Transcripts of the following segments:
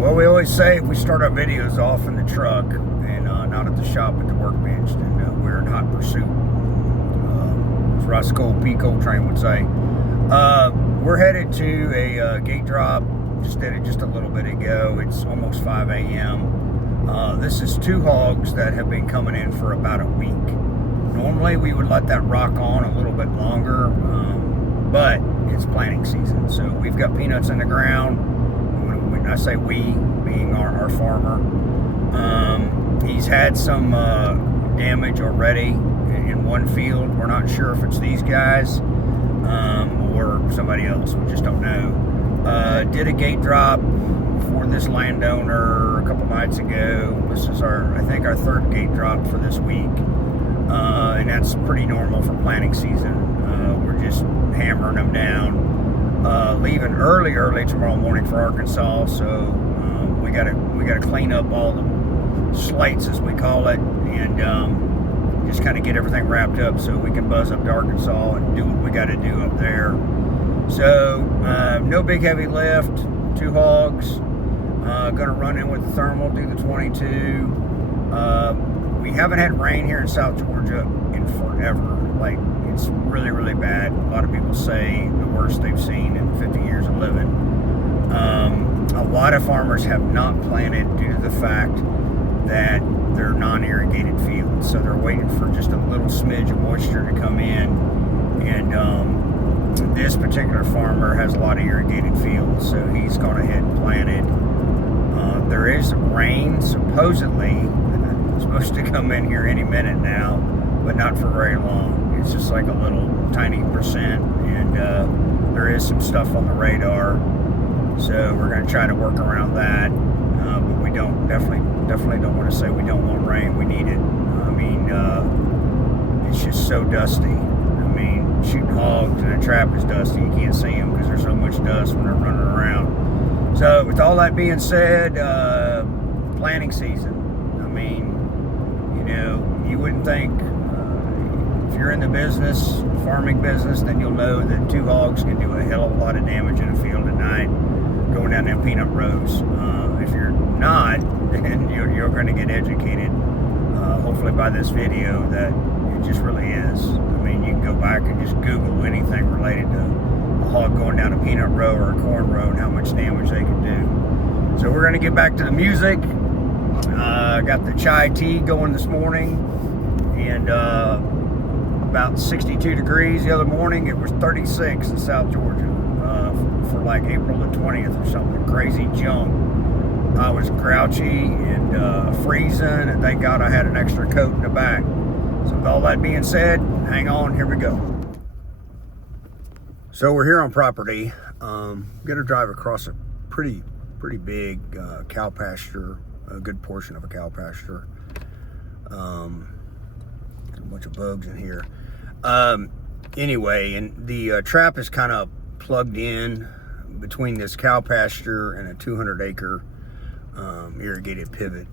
Well, we always say if we start our videos off in the truck and not at the shop at the workbench, then we're in hot pursuit. As Roscoe P. Coltrane would say. We're headed to a gate drop. Just did it just a little bit ago. It's almost 5 a.m. This is 2 hogs that have been coming in for about a week. Normally we would let that rock on a little bit longer, but it's planting season. So we've got peanuts in the ground. When I say we, being our farmer, he's had some damage already in one field. We're not sure if it's these guys or somebody else. We just don't know. Did a gate drop for this landowner a couple nights ago. This is I think our 3rd gate drop for this week. And that's pretty normal for planting season. We're just hammering them down. Leaving early tomorrow morning for Arkansas, so we gotta clean up all the slates, as we call it, and just kind of get everything wrapped up so we can buzz up to Arkansas and do what we got to do up there. So no big heavy lift, 2 hogs. Gonna run in with the thermal, do the 22. We haven't had rain here in South Georgia in forever. Like, it's really, really bad. A lot of people say the worst they've seen in 50 years of living. A lot of farmers have not planted due to the fact that they're non-irrigated fields. So they're waiting for just a little smidge of moisture to come in. And this particular farmer has a lot of irrigated fields, so he's gone ahead and planted. There is rain, supposedly, supposed to come in here any minute now, but not for very long. It's just like a little tiny percent, and there is some stuff on the radar, so we're going to try to work around that. But we definitely don't want to say we don't want rain. We need it. I mean, it's just so dusty. I mean, shooting hogs in a trap is dusty. You can't see them because there's so much dust when they're running around. So with all that being said, planting season. I mean, you know, you wouldn't think, if you're in the business, farming business, then you'll know that 2 hogs can do a hell of a lot of damage in a field at night, going down them peanut rows. If you're not, then you're going to get educated, hopefully by this video, that it just really is. I mean, you can go back and just Google anything related to a hog going down a peanut row or a corn row and how much damage they can do. So we're going to get back to the music. Got the chai tea going this morning, and about 62 degrees the other morning. It was 36 in South Georgia for like April the 20th or something. Crazy junk. I was grouchy and freezing, and thank God I had an extra coat in the back. So with all that being said, hang on, here we go. So we're here on property. Gonna drive across a pretty big cow pasture, a good portion of a cow pasture. A bunch of bugs in here. Anyway, and the trap is kind of plugged in between this cow pasture and a 200-acre irrigated pivot,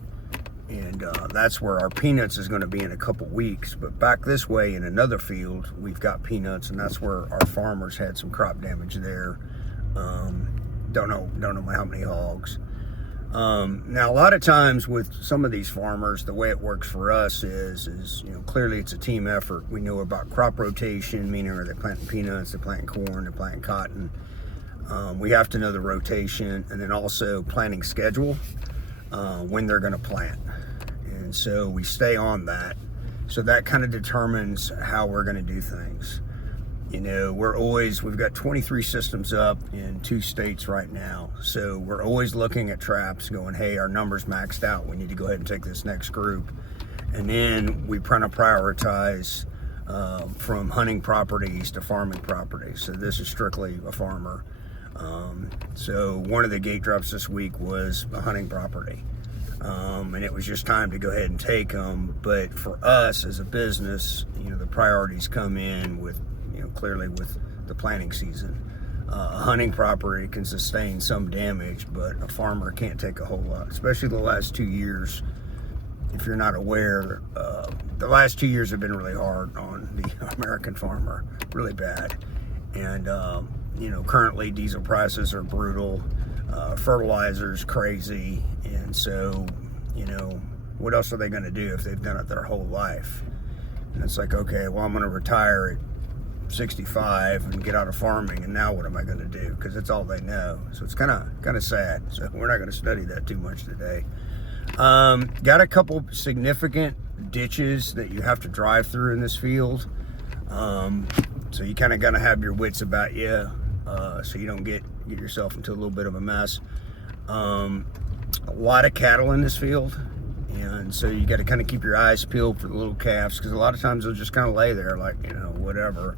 and that's where our peanuts is going to be in a couple weeks. But back this way in another field, we've got peanuts, and that's where our farmers had some crop damage there. Don't know how many hogs. Now, a lot of times with some of these farmers, the way it works for us is, you know, clearly it's a team effort. We know about crop rotation, meaning are they planting peanuts, they're planting corn, they're planting cotton. We have to know the rotation, and then also planting schedule, when they're going to plant. And so we stay on that. So that kind of determines how we're going to do things. You know, we've got 23 systems up in 2 states right now. So we're always looking at traps going, hey, our number's maxed out. We need to go ahead and take this next group. And then we try to prioritize from hunting properties to farming properties. So this is strictly a farmer. So one of the gate drops this week was a hunting property. And it was just time to go ahead and take them. But for us as a business, you know, the priorities come in with, you know, clearly with the planting season. A hunting property can sustain some damage, but a farmer can't take a whole lot, especially the last 2 years. If you're not aware, the last 2 years have been really hard on the American farmer, really bad. And, you know, currently diesel prices are brutal. Fertilizer's crazy, and so, you know, what else are they going to do if they've done it their whole life? And it's like, okay, well, I'm going to retire at 65 and get out of farming, and now what am I going to do? Because it's all they know. So it's kind of sad. So we're not going to study that too much today. Got a couple significant ditches that you have to drive through in this field. So you kind of got to have your wits about you, so you don't get yourself into a little bit of a mess. A lot of cattle in this field, and so you got to kind of keep your eyes peeled for the little calves, because a lot of times they'll just kind of lay there like, you know, whatever.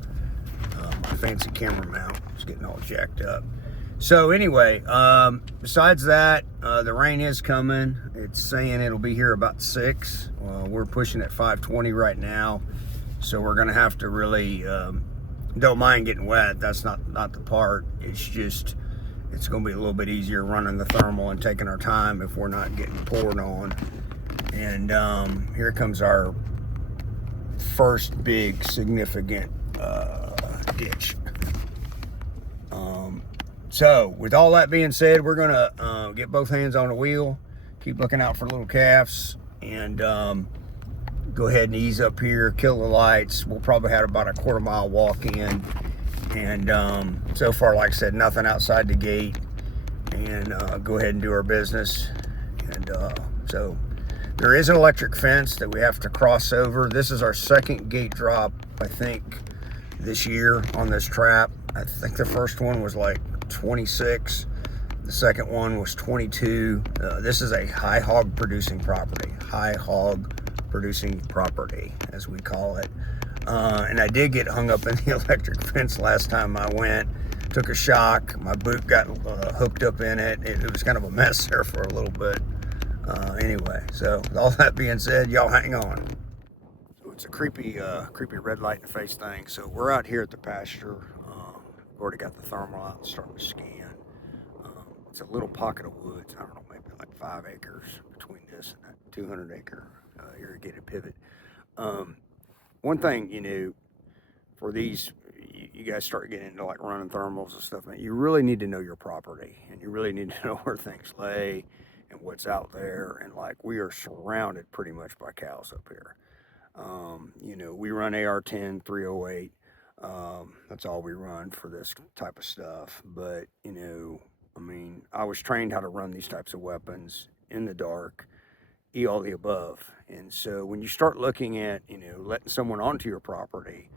My fancy camera mount is getting all jacked up. So anyway, besides that, the rain is coming. It's saying it'll be here about 6. We're pushing at 5:20 right now, so we're gonna have to really, don't mind getting wet. That's not the part. It's just, it's gonna be a little bit easier running the thermal and taking our time if we're not getting poured on. And here comes our first big significant ditch. So with all that being said, we're gonna get both hands on the wheel, keep looking out for little calves, and go ahead and ease up here, kill the lights. We'll probably have about a quarter-mile walk in, and so far, like I said, nothing outside the gate, and go ahead and do our business. And so there is an electric fence that we have to cross over. This is our second gate drop, I think, this year on this trap. I think the first one was like 26. The second one was 22. This is a high hog producing property. High hog producing property, as we call it. And I did get hung up in the electric fence last time I went. Took a shock. My boot got hooked up in it. It was kind of a mess there for a little bit. Anyway, so with all that being said, y'all hang on. So it's a creepy red light in the face thing. So we're out here at the pasture. We've already got the thermal out and starting to scan. It's a little pocket of woods. I don't know, maybe like 5 acres between this and that 200-acre irrigated pivot. One thing, you know, for these, you guys start getting into like running thermals and stuff, man, you really need to know your property, and you really need to know where things lay and what's out there. And like, we are surrounded pretty much by cows up here. You know, we run AR-10 308. That's all we run for this type of stuff. But, you know, I mean, I was trained how to run these types of weapons in the dark, all the above. And so when you start looking at, you know, letting someone onto your property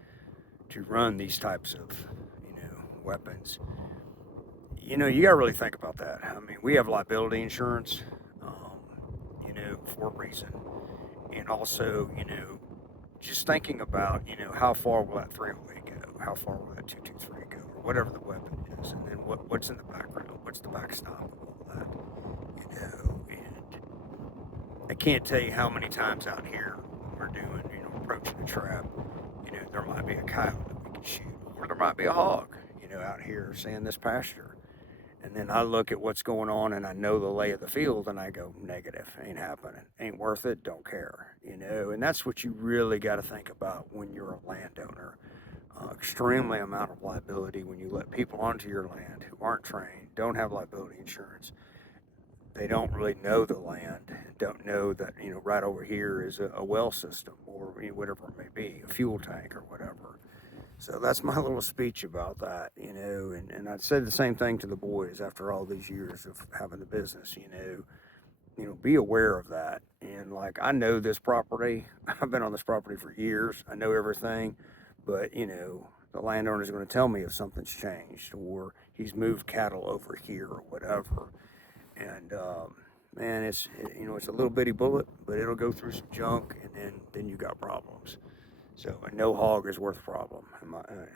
to run these types of, you know, weapons, you know, you got to really think about that. I mean, we have liability insurance, you know, for a reason. And also, you know, just thinking about, you know, how far will that 308 go? How far will that 223 go? Or whatever the weapon is. And then what's in the background? What's the backstop of all that? You know, and I can't tell you how many times out here when we're doing, you know, approaching a trap, you know, there might be a coyote that we can shoot. Or there might be a hog, you know, out here, say in this pasture. And then I look at what's going on and I know the lay of the field and I go, negative, ain't happening, ain't worth it, don't care, you know. And that's what you really got to think about when you're a landowner. Extremely amount of liability when you let people onto your land who aren't trained, don't have liability insurance. They don't really know the land, don't know that, you know, right over here is a well system, or, you know, whatever it may be, a fuel tank or whatever. So that's my little speech about that, you know, and I'd say the same thing to the boys after all these years of having the business, you know, be aware of that. And like, I know this property, I've been on this property for years, I know everything, but, you know, the landowner's going to tell me if something's changed or he's moved cattle over here or whatever. And, man, it's, you know, it's a little bitty bullet, but it'll go through some junk, and then you got problems. So a no hog is worth a problem,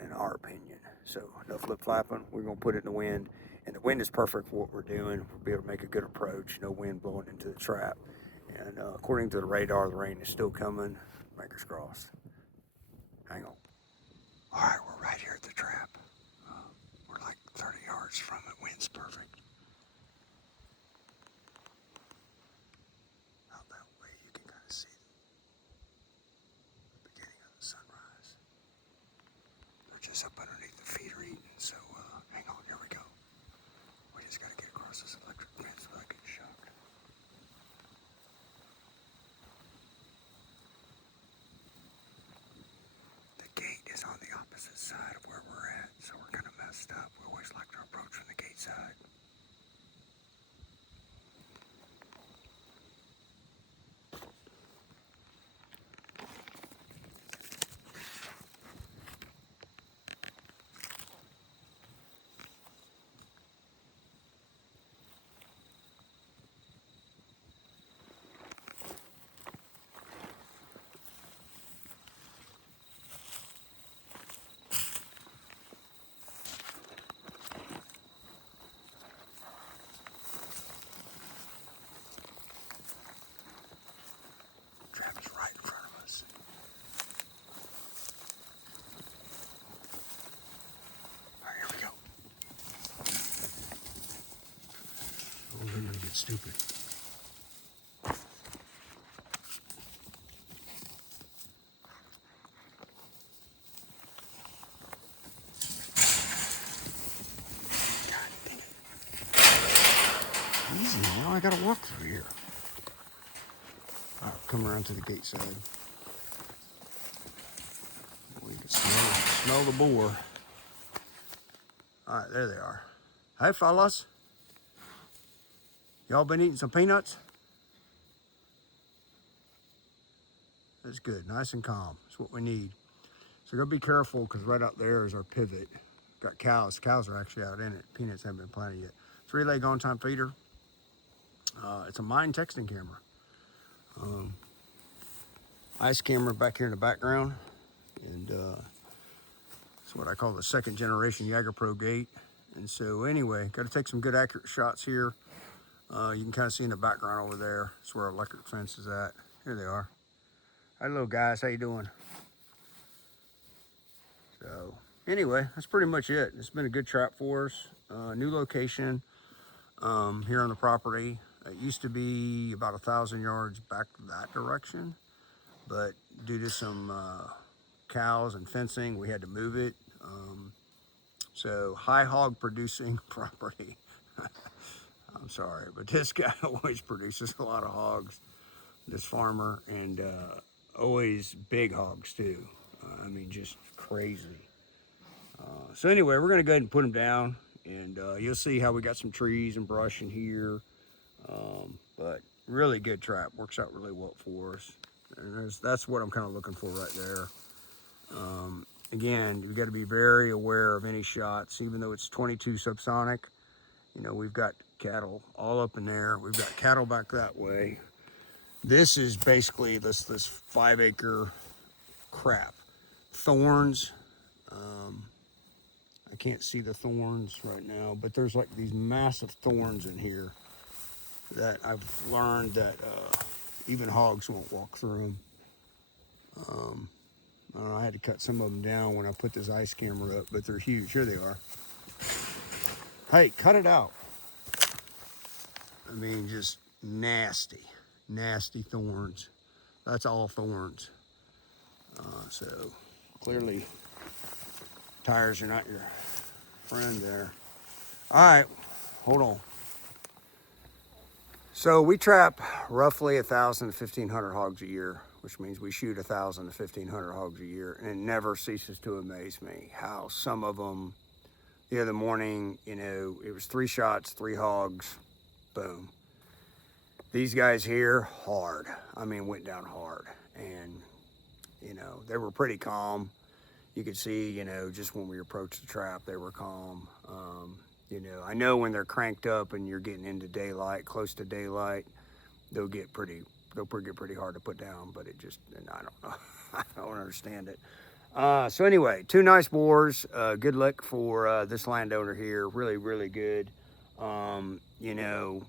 in our opinion. So no flip flapping. We're gonna put it in the wind, and the wind is perfect for what we're doing. We'll be able to make a good approach. No wind blowing into the trap. And according to the radar, the rain is still coming. Fingers crossed. Hang on. All right, we're right here at the trap. We're like 30 yards from it. Wind's perfect. Out that way, you can kind of see the beginning of the sunrise. They're just up underneath the feeder eating, so hang on, here we go. We just gotta get across this stupid. God dang it. Easy, now I gotta walk through here. All right, come around to the gate side. We can smell the boar. All right, there they are. Hey, fellas. Y'all been eating some peanuts? That's good, nice and calm. That's what we need. So go be careful, because right out there is our pivot. Got cows. Cows are actually out in it. Peanuts haven't been planted yet. 3-leg on-time feeder. It's a mine texting camera. Ice camera back here in the background. And it's what I call the 2nd generation Jaeger Pro gate. And so anyway, got to take some good accurate shots here. You can kind of see in the background over there. That's where our electric fence is at. Here they are. Hi, little guys. How you doing? So anyway, that's pretty much it. It's been a good trap for us. New location here on the property. It used to be about 1,000 yards back that direction, but due to some cows and fencing, we had to move it. So high hog producing property. I'm sorry, but this guy always produces a lot of hogs, this farmer, and always big hogs too. I mean, just crazy. So anyway, we're gonna go ahead and put them down, and you'll see how we got some trees and brush in here. But really good trap, works out really well for us. And that's what I'm kind of looking for right there. Again, you've got to be very aware of any shots, even though it's 22 subsonic. You know, we've got cattle all up in there. We've got cattle back that way. This is basically this 5-acre crap. Thorns. I can't see the thorns right now, but there's like these massive thorns in here that I've learned that even hogs won't walk through them. I don't know, I had to cut some of them down when I put this ice camera up, but they're huge. Here they are. Hey, cut it out. I mean, just nasty, nasty thorns. That's all thorns. So clearly tires are not your friend there. All right, hold on. So we trap roughly 1,000 to 1,500 hogs a year, which means we shoot 1,000 to 1,500 hogs a year, and it never ceases to amaze me how some of them, the other morning, you know, it was 3 shots, 3 hogs, boom. These guys here, hard. I mean, went down hard, and you know, they were pretty calm. You could see, you know, just when we approached the trap, they were calm. You know, I know when they're cranked up and you're getting into daylight, close to daylight, they'll get pretty hard to put down, but it just, and I don't know, I don't understand it. So anyway, 2 nice boars, good luck for this landowner here, really, really good. You know,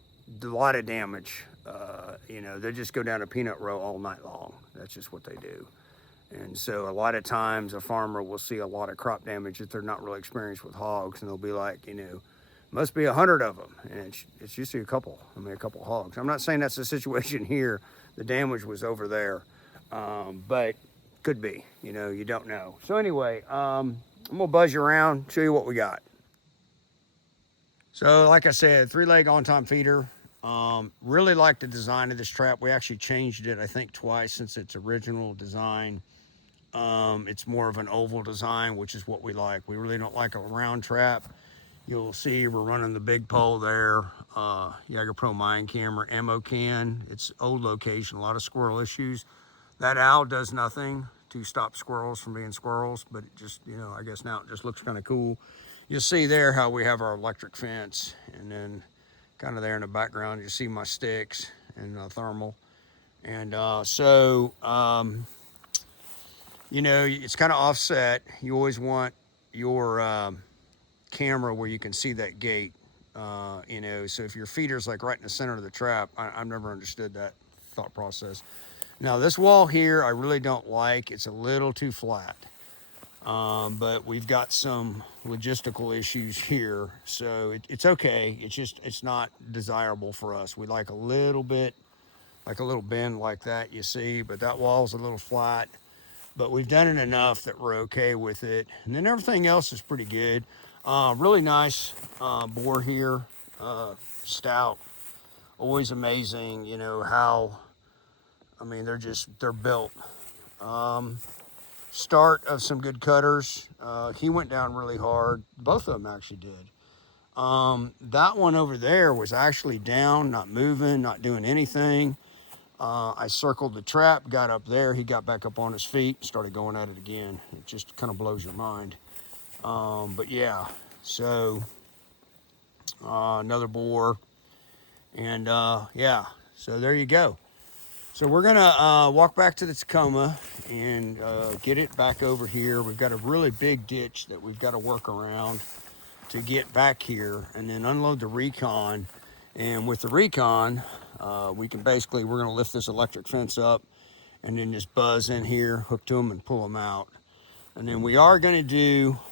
a lot of damage. You know, they just go down a peanut row all night long. That's just what they do. And so a lot of times a farmer will see a lot of crop damage if they're not really experienced with hogs, and they'll be like, you know, must be 100 of them, and it's usually a couple hogs. I'm not saying that's the situation here. The damage was over there, but could be, you know, you don't know. So anyway, I'm gonna buzz you around, show you what we got. So like I said, 3-leg on-time feeder. Really like the design of this trap. We actually changed it, I think, twice since its original design. It's more of an oval design, which is what we like. We really don't like a round trap. You'll see we're running the big pole there, Jaeger Pro mine camera, ammo can. It's old location, a lot of squirrel issues. That owl does nothing to stop squirrels from being squirrels, but it just, you know, I guess now it just looks kind of cool. You'll see there how we have our electric fence, and then kind of there in the background, you see my sticks and thermal. And you know, it's kind of offset. You always want your camera where you can see that gate, you know, so if your feeder's like right in the center of the trap, I've never understood that thought process. Now this wall here, I really don't like. It's a little too flat. But we've got some logistical issues here, so it's okay. It's not desirable for us. We like a little bit, like a little bend like that, you see, but that wall's a little flat. But we've done it enough that we're okay with it. And then everything else is pretty good. Really nice boar here, stout. Always amazing, you know, how, I mean, they're built. Start of some good cutters. He went down really hard. Both of them actually did. That one over there was actually down, not moving, not doing anything. I circled the trap, got up there. He got back up on his feet, started going at it again. It just kind of blows your mind. But yeah, so another boar. And yeah, so there you go. So we're gonna walk back to the Tacoma and get it back over here. We've got a really big ditch that we've got to work around to get back here, and then unload the Recon. And with the Recon, we're gonna lift this electric fence up and then just buzz in here, hook to them and pull them out. And then we are gonna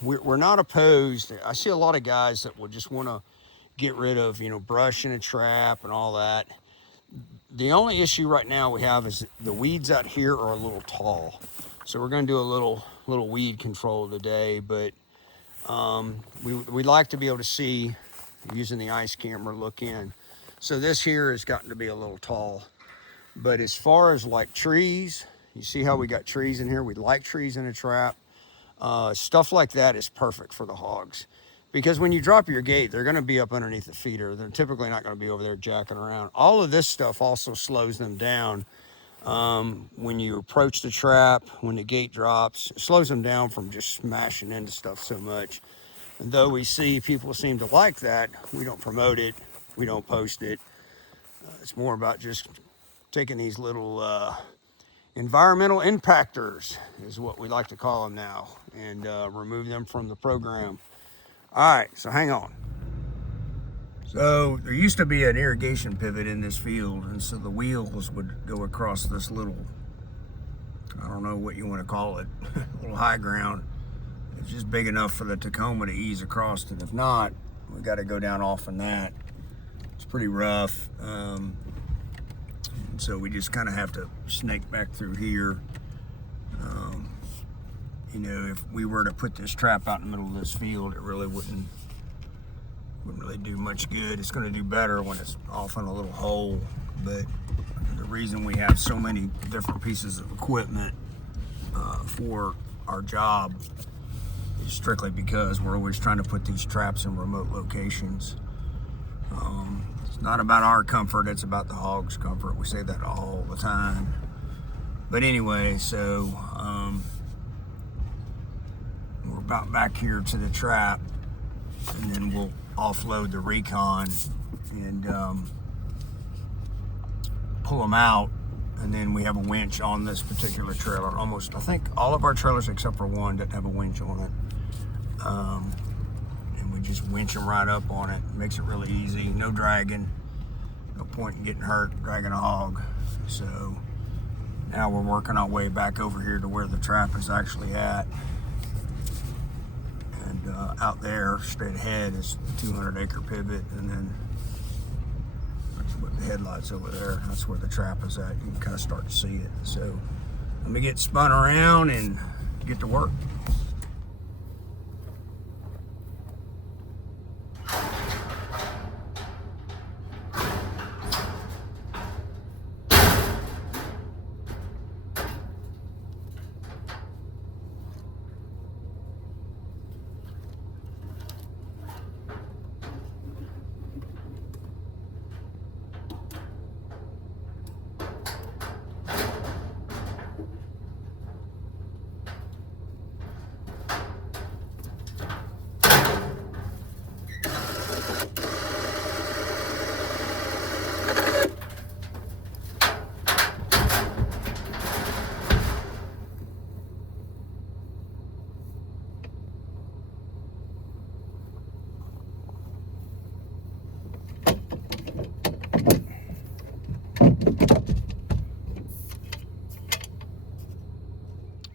we're not opposed. I see a lot of guys that will just wanna get rid of, you know, brush in a trap and all that. The only issue right now we have is the weeds out here are a little tall. So we're gonna do a little weed control today, but we like to be able to see, using the ice camera, look in. So this here has gotten to be a little tall. But as far as like trees, you see how we got trees in here? We like trees in a trap. Stuff like that is perfect for the hogs. Because when you drop your gate, they're gonna be up underneath the feeder. They're typically not gonna be over there jacking around. All of this stuff also slows them down. When you approach the trap, when the gate drops, it slows them down from just smashing into stuff so much. And though we see people seem to like that, we don't promote it, we don't post it. It's more about just taking these little environmental impactors, is what we like to call them now, and remove them from the program. All right, so hang on. So there used to be an irrigation pivot in this field, and so the wheels would go across this little, I don't know what you want to call it, little high ground. It's just big enough for the Tacoma to ease across, and if not, we got to go down off in that. It's pretty rough. So we just kind of have to snake back through here. You know, if we were to put this trap out in the middle of this field, it really wouldn't really do much good. It's going to do better when it's off in a little hole. But the reason we have so many different pieces of equipment for our job is strictly because we're always trying to put these traps in remote locations. It's not about our comfort, it's about the hog's comfort. We say that all the time. But anyway, so we're about back here to the trap, and then we'll offload the Recon and pull them out. And then we have a winch on this particular trailer. I think all of our trailers except for one that have a winch on it. And we just winch them right up on it. Makes it really easy, no dragging. No point in getting hurt dragging a hog. So now we're working our way back over here to where the trap is actually at. And out there, straight ahead, is 200-acre pivot, and then with the headlights over there, that's where the trap is at. You can kind of start to see it. So let me get spun around and get to work.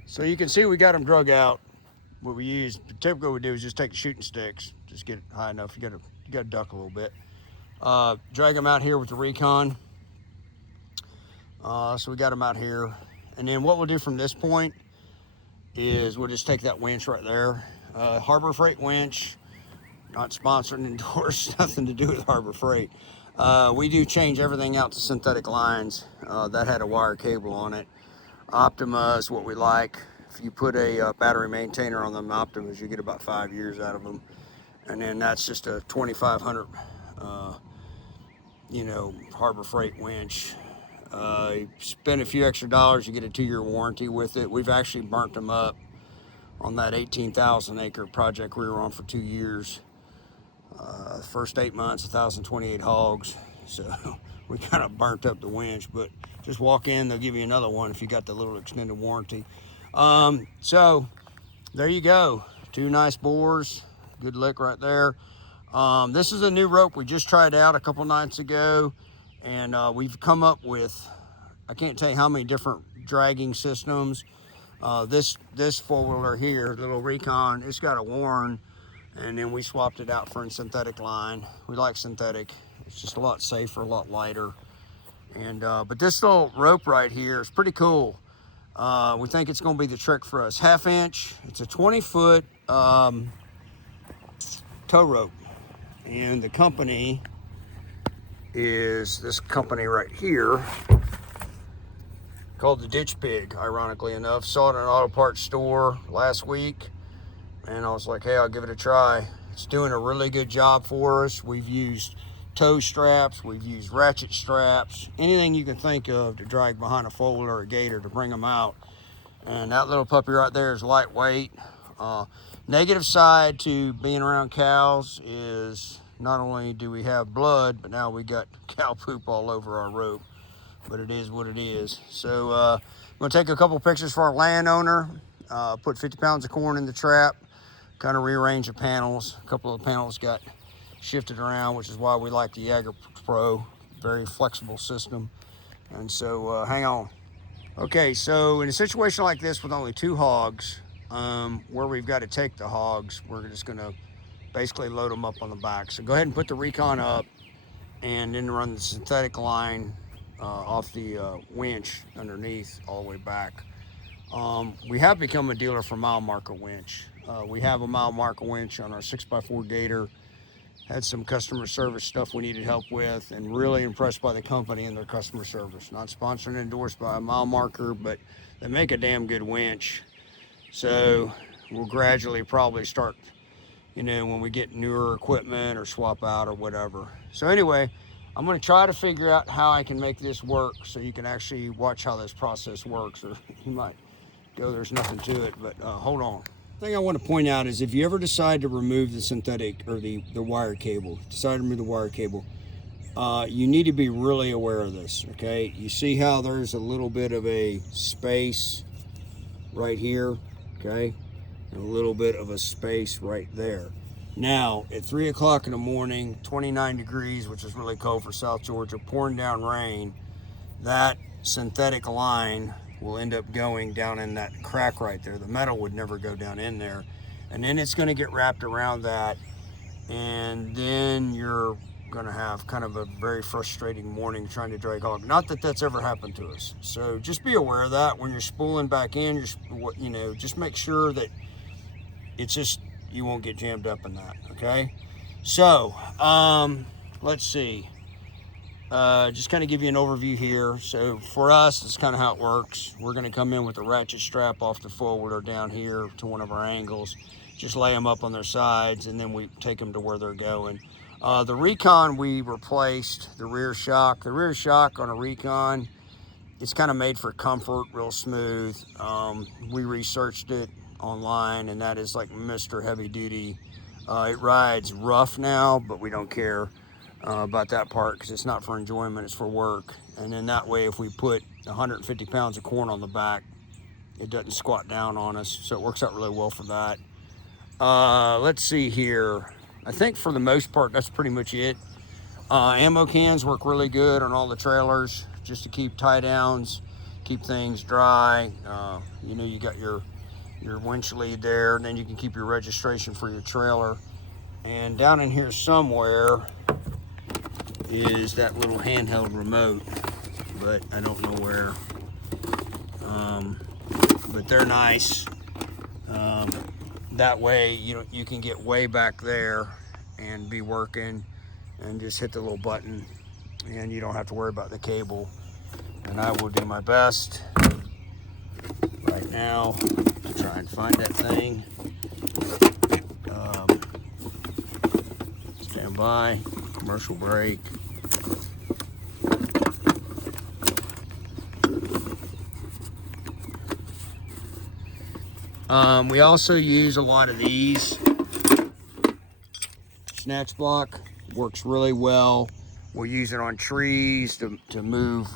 So you can see we got them drug out. what we use, typically what we do is just take the shooting sticks, just get it high enough. You gotta duck a little bit. Drag them out here with the Recon. So we got them out here. And then what we'll do from this point is we'll just take that winch right there. Harbor Freight winch, not sponsored and endorsed, nothing to do with Harbor Freight. We do change everything out to synthetic lines. That had a wire cable on it. Optima is what we like. If you put a battery maintainer on them Optimas, you get about 5 years out of them. And then that's just a 2,500, Harbor Freight winch. You spend a few extra dollars, you get a 2-year warranty with it. We've actually burnt them up on that 18,000 acre project we were on for 2 years. First 8 months, 1,028 hogs. So we kind of burnt up the winch, but just walk in, they'll give you another one if you got the little extended warranty. So there you go. 2 nice boars, good lick right there. This is a new rope we just tried out a couple nights ago, and we've come up with, I can't tell you how many different dragging systems. This four-wheeler here, the little Recon, it's got a Warren, and then we swapped it out for a synthetic line. We like synthetic. It's just a lot safer, a lot lighter. And but this little rope right here is pretty cool. We think it's going to be the trick for us. 1/2 inch. It's a 20-foot tow rope, and the company is this company right here called the Ditch Pig. Ironically enough, saw it in an auto parts store last week, and I was like, hey, I'll give it a try. It's doing a really good job for us. We've used tow straps, we've used ratchet straps, anything you can think of to drag behind a foal or a gator to bring them out. And that little puppy right there is lightweight. Negative side to being around cows is not only do we have blood, but now we got cow poop all over our rope. But it is what it is. So I'm gonna take a couple pictures for our landowner, put 50 pounds of corn in the trap, kind of rearrange the panels. A couple of the panels got shifted around, which is why we like the Jagger Pro, very flexible system. And so hang on. Okay, so in a situation like this with only 2 hogs, where we've got to take the hogs, we're just gonna basically load them up on the back. So go ahead and put the Recon up, and then run the synthetic line off the winch underneath all the way back. We have become a dealer for mile marker winch. We have a mile marker winch on our 6x4 Gator. Had some customer service stuff we needed help with, and really impressed by the company and their customer service. Not sponsored and endorsed by a mile marker, but they make a damn good winch. So we'll gradually probably start, when we get newer equipment or swap out or whatever. So anyway, I'm going to try to figure out how I can make this work so you can actually watch how this process works, or you might go, there's nothing to it, but hold on. The thing I want to point out is if you ever decide to remove the synthetic or the wire cable, you need to be really aware of this, okay? You see how there's a little bit of a space right here, okay? And a little bit of a space right there. Now, at 3 o'clock in the morning, 29 degrees, which is really cold for South Georgia, pouring down rain, that synthetic line will end up going down in that crack right there. The metal would never go down in there. And then it's gonna get wrapped around that, and then you're gonna have kind of a very frustrating morning trying to drag hog. Not that that's ever happened to us. So just be aware of that when you're spooling back in, just make sure that it's just, you won't get jammed up in that, okay? So, let's see. Just kind of give you an overview here. So for us, that's kind of how it works. We're going to come in with a ratchet strap off the forwarder down here to one of our angles, just lay them up on their sides, and then we take them to where they're going. The Recon, we replaced the rear shock. The rear shock on a Recon, it's kind of made for comfort, real smooth. We researched it online, and that is like Mr. Heavy Duty. It rides rough now, but we don't care about that part because it's not for enjoyment, it's for work. And then that way, if we put 150 pounds of corn on the back, it doesn't squat down on us, so it works out really well for that. Let's see here. I think for the most part, that's pretty much it. Ammo cans work really good on all the trailers, just to keep tie downs, keep things dry. You got your your winch lead there, and then you can keep your registration for your trailer. And down in here somewhere is that little handheld remote, but I don't know where. But they're nice. That way you can get way back there and be working and just hit the little button, and you don't have to worry about the cable. And I will do my best right now to try and find that thing. Stand by, commercial break. We also use a lot of these. Snatch block works really well. We'll use it on trees to move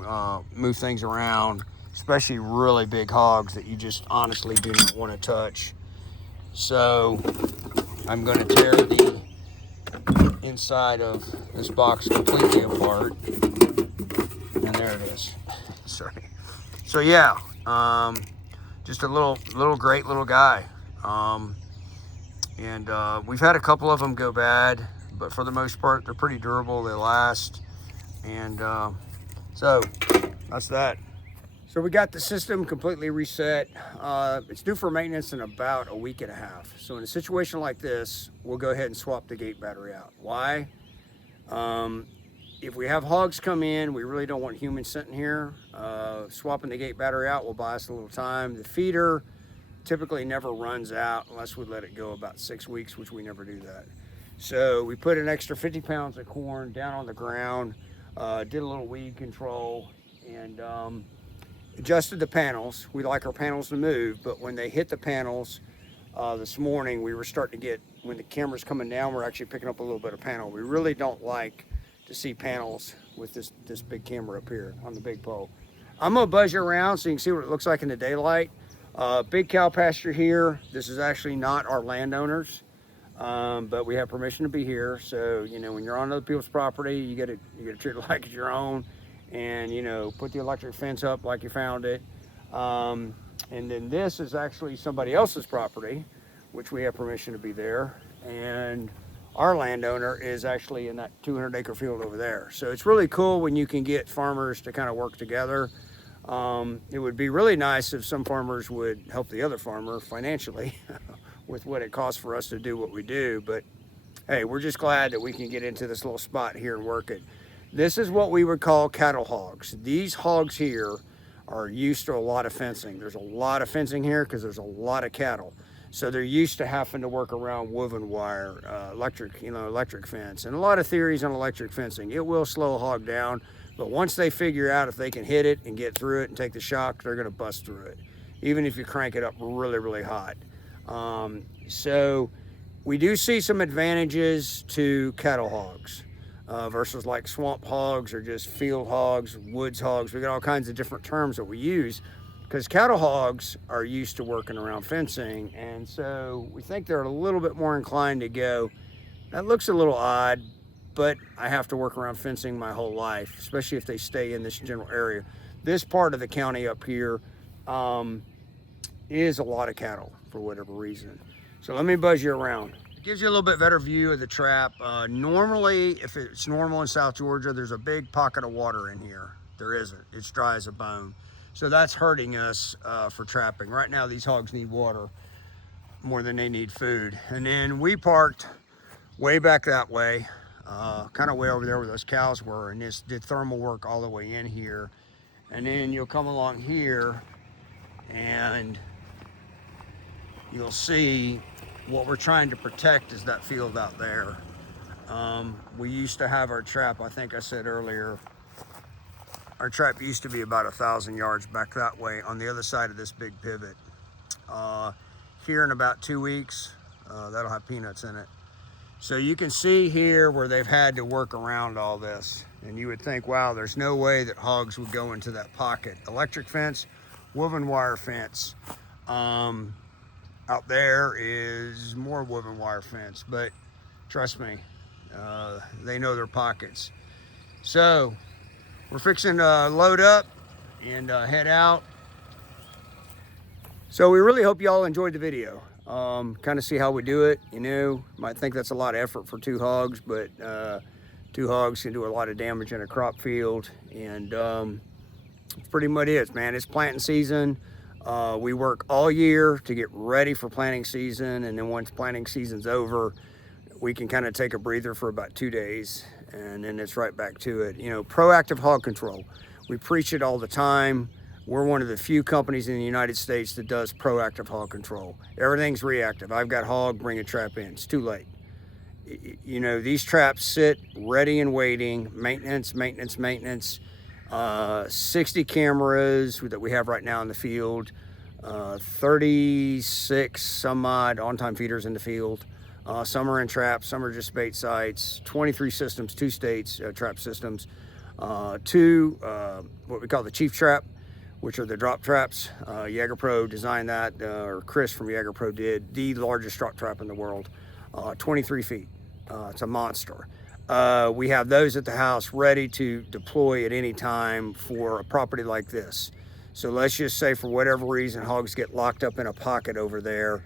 things around, especially really big hogs that you just honestly do not want to touch. So I'm going to tear the inside of this box completely apart, and there it is. Sorry. So yeah, just a great little guy. We've had a couple of them go bad, but for the most part, they're pretty durable. They last. And so that's that. So we got the system completely reset. It's due for maintenance in about a week and a half. So in a situation like this, we'll go ahead and swap the gate battery out. Why? If we have hogs come in, we really don't want humans sitting here. Swapping the gate battery out will buy us a little time. The feeder typically never runs out unless we let it go about 6 weeks, which we never do that. So we put an extra 50 pounds of corn down on the ground, did a little weed control, and adjusted the panels. We like our panels to move, but when they hit the panels this morning, we were starting to get, when the camera's coming down, we're actually picking up a little bit of panel. We really don't like to see panels with this big camera up here on the big pole. I'm gonna buzz you around so you can see what it looks like in the daylight. Big cow pasture here. This is actually not our landowners, but we have permission to be here. So when you're on other people's property, you gotta treat it like it's your own, and put the electric fence up like you found it. And then this is actually somebody else's property, which we have permission to be there. And our landowner is actually in that 200-acre field over there. So it's really cool when you can get farmers to kind of work together. It would be really nice if some farmers would help the other farmer financially with what it costs for us to do what we do. But hey, we're just glad that we can get into this little spot here and work it. This is what we would call cattle hogs. These hogs here are used to a lot of fencing. There's a lot of fencing here because there's a lot of cattle. So they're used to having to work around woven wire, electric fence, and a lot of theories on electric fencing. It will slow a hog down, but once they figure out if they can hit it and get through it and take the shock, they're gonna bust through it, even if you crank it up really, really hot. So we do see some advantages to cattle hogs versus like swamp hogs or just field hogs, woods hogs. We got all kinds of different terms that we use, because cattle hogs are used to working around fencing, and so we think they're a little bit more inclined to go, that looks a little odd, but I have to work around fencing my whole life, especially if they stay in this general area. This part of the county up here is a lot of cattle for whatever reason. So let me buzz you around. It gives you a little bit better view of the trap. Normally, if it's normal in South Georgia, there's a big pocket of water in here. There isn't. It's dry as a bone. So that's hurting us for trapping. Right now, these hogs need water more than they need food. And then we parked way back that way, kind of way over there where those cows were, and this did thermal work all the way in here. And then you'll come along here and you'll see what we're trying to protect is that field out there. We used to have our trap, I think I said earlier, our trap used to be about 1,000 yards back that way on the other side of this big pivot. Here in about 2 weeks, that'll have peanuts in it. So you can see here where they've had to work around all this. And you would think, wow, there's no way that hogs would go into that pocket. Electric fence, woven wire fence. Out there is more woven wire fence, but trust me, they know their pockets. So we're fixing to load up and head out. So we really hope y'all enjoyed the video. Kind of see how we do it. You know, might think that's a lot of effort for 2 hogs, but 2 hogs can do a lot of damage in a crop field. And it's pretty much it, man. It's planting season. We work all year to get ready for planting season, and then once planting season's over, we can kind of take a breather for about 2 days, and then it's right back to it. You know, proactive hog control. We preach it all the time. We're one of the few companies in the United States that does proactive hog control. Everything's reactive. I've got hog, bring a trap in. It's too late. You know, these traps sit ready and waiting. Maintenance, maintenance, maintenance. 60 cameras that we have right now in the field. 36 some odd on-time feeders in the field. Some are in traps, some are just bait sites. 23 systems, 2 states, trap systems. 2, what we call the chief trap, which are the drop traps. Jaeger Pro designed that, or Chris from Jaeger Pro did, the largest drop trap in the world. 23 feet. It's a monster. We have those at the house ready to deploy at any time for a property like this. So let's just say for whatever reason, hogs get locked up in a pocket over there,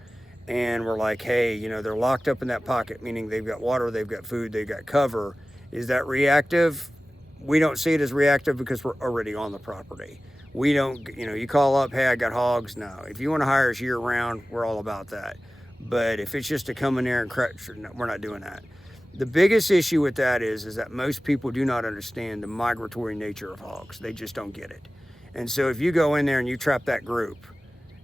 and we're like, hey, you know, they're locked up in that pocket, meaning they've got water, they've got food, they've got cover. Is that reactive? We don't see it as reactive because we're already on the property. We don't, you know, you call up, hey, I got hogs. No, if you want to hire us year round, we're all about that. But if it's just to come in there and crash, no, we're not doing that. The biggest issue with that is that most people do not understand the migratory nature of hogs. They just don't get it. And so if you go in there and you trap that group,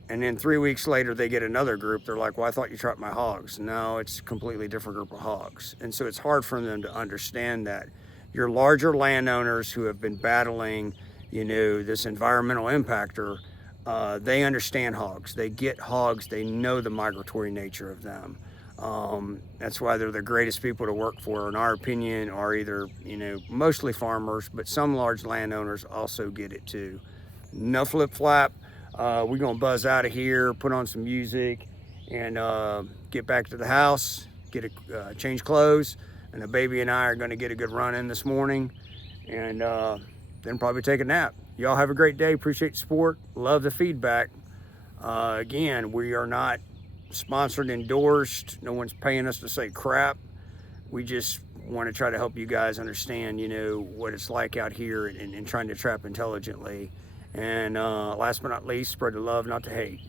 and then 3 weeks later they get another group, they're like, well, I thought you trapped my hogs. No, it's a completely different group of hogs. And so it's hard for them to understand that. Your larger landowners who have been battling, you know, this environmental impactor, they understand hogs. They get hogs. They know the migratory nature of them. That's why they're the greatest people to work for, in our opinion, are either, you know, mostly farmers, but some large landowners also get it too. No flip flap. We're gonna buzz out of here, put on some music, and get back to the house, get a change clothes, and the baby and I are gonna get a good run in this morning, and then probably take a nap. Y'all have a great day. Appreciate the support. Love the feedback. Again, we are not sponsored, endorsed. No one's paying us to say crap. We just want to try to help you guys understand, you know, what it's like out here and trying to trap intelligently. And last but not least, spread the love, not the hate.